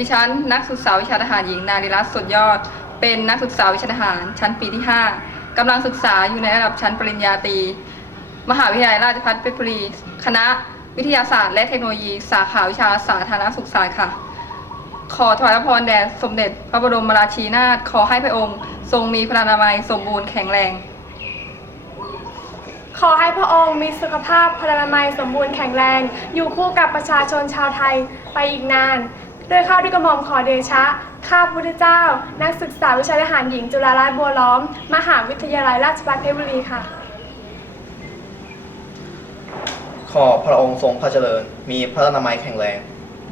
ดิฉันนักศึกษาวิชาทหารหญิงนาริลัตน์สุดยอด เป็นนักศึกษาวิชาทหารชั้นปีที่ 5 กำลังศึกษาอยู่ในระดับชั้นปริญญาตรี มหาวิทยาลัยราชภัฏเพชรบุรี คณะวิทยาศาสตร์และเทคโนโลยี สาขาวิชาสาธารณสุขศาสตร์ค่ะ ขอถวายพระพรแด่สมเด็จพระบรมราชินีนาถขอให้พระองค์ ทรงมีพลานามัยสมบูรณ์แข็งแรง ขอให้พระองค์มีสุขภาพพลานามัยสมบูรณ์แข็งแรง อยู่คู่กับประชาชนชาวไทยไปอีกนานด้วยข้าวด้วยกระหม่อมขอเดชะ ข้าพุทธเจ้า นักศึกษาวิชาทหารหญิงจุฬาลาภบัวล้อม มหาวิทยาลัยราชภัฏเพชรบุรีค่ะ ขอพระองค์ทรงพระเจริญ มีพระนามัยแข็งแรง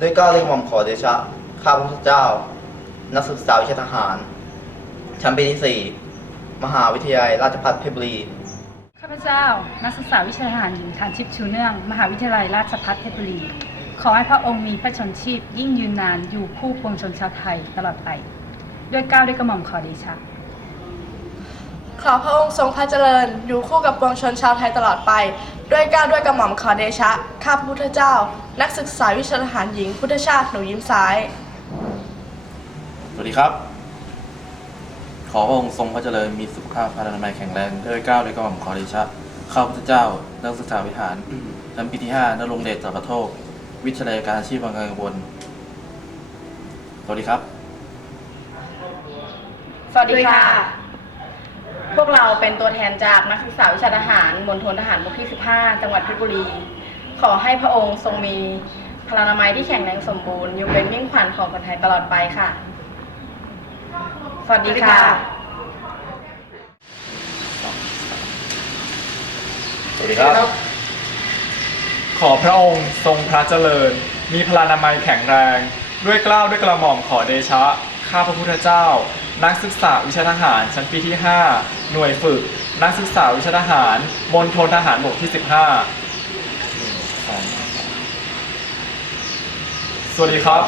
ด้วยเกล้าด้วยกระหม่อมขอเดชะ ข้าพระพุทธเจ้า นักศึกษาวิชาทหาร ชั้นปีที่ 4 มหาวิทยาลัยราชภัฏเพชรบุรี ข้าพเจ้า นักศึกษาวิชาทหารหญิงฐานชิพชูเนื่อง มหาวิทยาลัยราชภัฏเพชรบุรี ขอให้พระองค์มีพระชนชีพ ยิ่งยืนนานอยู่คู่ปวงชนชาวไทยตลอดไป ด้วยเกล้าวด้วยกระหม่อมขอเดชะ ขอพระองค์ทรงพระเจริญ อยู่คู่กับปวงชนชาวไทยตลอดไป ด้วยเกล้าด้วยกระหม่อมขอเดชะ ข้าพระพุทธเจ้า นักศึกษาวิชาทหารหญิง พุทธชาติหนูยิ้มซ้าย สวัสดีครับ ขอพระองค์ทรงพระเจริญมีสุขภาพพลานามัยแข็งแรงด้วยเกล้าด้วยกระหม่อมขอเดชะข้าพระพุทธเจ้า นักศึกษาวิทหารชั้นปีที่5นรงเดชสัพพโทกวิทยาลัยการอาชีพบางกระบวนสวัสดีครับ สวัสดีค่ะ พวกเราเป็นตัวแทนจากนักศึกษาวิชาทหารมณฑลทหารบกที่ 15 จังหวัดเพชรบุรี ขอให้พระองค์ทรงมีพลานามัยที่แข็งแรงสมบูรณ์อยู่เป็นมิ่งขวัญของคนไทยตลอดไปค่ะ สวัสดีค่ะสวัสดีครับ ขอพระองค์ทรงพระเจริญ มีพลานามัยแข็งแรง ด้วยเกล้าวด้วยกระหม่อมขอเดชะ ข้าพระพุทธเจ้า นักศึกษาวิชาทหารชั้นปีที่ 5 หน่วยฝึก นักศึกษาวิชาทหารมณฑลทหารบกที่ 15 สวัสดีครับ